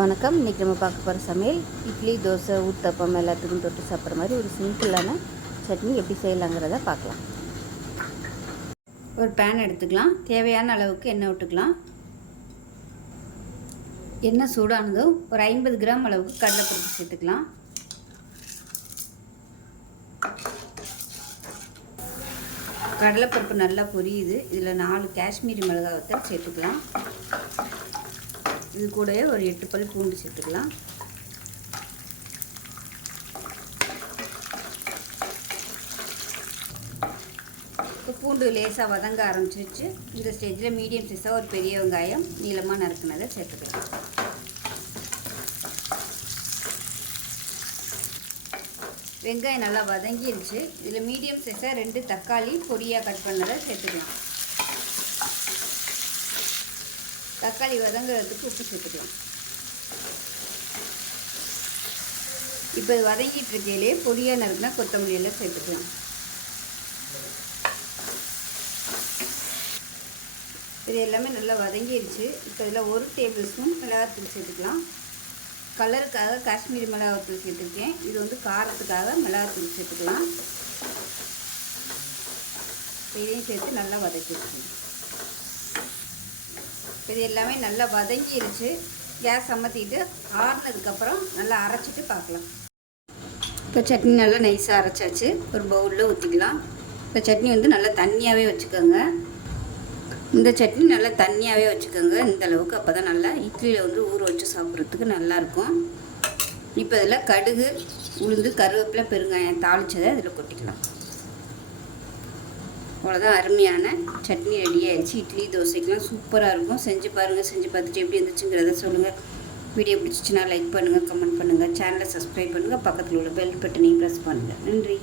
வணக்கம். இன்றைக்கி நம்ம பார்க்க போகிற சமையல் இட்லி, தோசை, ஊத்தப்பம் எல்லாத்துக்கும் தொட்டு சாப்பிட்ற மாதிரி ஒரு சிம்பிளான சட்னி எப்படி செய்யலாங்கிறத பார்க்கலாம். ஒரு பேன் எடுத்துக்கலாம். தேவையான அளவுக்கு எண்ணெய் விட்டுக்கலாம். எண்ணெய் சூடானதும் ஒரு 50 கிராம் அளவுக்கு கடலைப்பருப்பு சேர்த்துக்கலாம். கடலைப்பருப்பு நல்லா பொரியுது. இதில் 4 காஷ்மீரி மிளகாய் வத்தல் சேர்த்துக்கலாம். இது கூடவே ஒரு 8 பல் பூண்டு சேர்த்துக்கலாம். இப்போ பூண்டு லேசாக வதங்க ஆரம்பிச்சிருச்சு. இந்த ஸ்டேஜில் மீடியம் சைஸாக ஒரு பெரிய வெங்காயம் நீளமாக நறுக்குனதை சேர்த்துக்கலாம். வெங்காயம் நல்லா வதங்கிருச்சு. இதில் மீடியம் சைஸாக 2 தக்காளி பொடியாக கட் பண்ணதை சேர்த்துக்கலாம். தக்காளி வதங்குறதுக்கு உப்பு சேர்த்துக்கலாம். இப்போ இது வதங்கிட்டு இருக்கையிலே பொடியாக நறுக்குனா கொத்தமல்லி எல்லாம் சேர்த்துக்கலாம். இது எல்லாமே நல்லா வதங்கிடுச்சு. இப்போ இதில் 1 டேபிள் ஸ்பூன் மிளகாத்தூள் சேர்த்துக்கலாம். கலருக்காக காஷ்மீரி மிளகாத்தூள் சேர்த்துருக்கேன். இது வந்து காரத்துக்காக மிளகாத்தூள் சேர்த்துக்கலாம். இதையும் சேர்த்து நல்லா வதக்கிடுச்சு. இது எல்லாமே நல்லா வதங்கிருச்சு. கேஸ் அமர்த்திட்டு ஆறுனதுக்கப்புறம் நல்லா அரைச்சிட்டு பார்க்கலாம். இப்போ சட்னி நல்லா நைஸாக அரைச்சாச்சு. ஒரு பவுலில் ஊற்றிக்கலாம். இந்த சட்னி வந்து நல்லா தண்ணியாகவே வச்சுக்கோங்க. இந்த சட்னி நல்லா தண்ணியாகவே வச்சுக்கோங்க. இந்த அளவுக்கு அப்போ தான் நல்லா இட்லியில் வந்து ஊற வச்சு சாப்பிட்றதுக்கு நல்லாயிருக்கும். இப்போ இதில் கடுகு, உளுந்து, கருவேப்பிலை, பெருங்காயம் தாளித்ததை இதில் கொட்டிக்கலாம். அவ்வளோதான், அருமையான சட்னி ரெடி ஆகிடுச்சு. இட்லி, தோசைக்கெலாம் சூப்பராக இருக்கும். செஞ்சு பாருங்கள். செஞ்சு பார்த்துட்டு எப்படி இருந்துச்சுங்கிறத சொல்லுங்கள். வீடியோ பிடிச்சிச்சின்னா லைக் பண்ணுங்கள், கமெண்ட் பண்ணுங்கள், சேனலை சப்ஸ்கிரைப் பண்ணுங்கள், பக்கத்தில் உள்ள பெல் பட்டனையும் ப்ரெஸ் பண்ணுங்கள். நன்றி.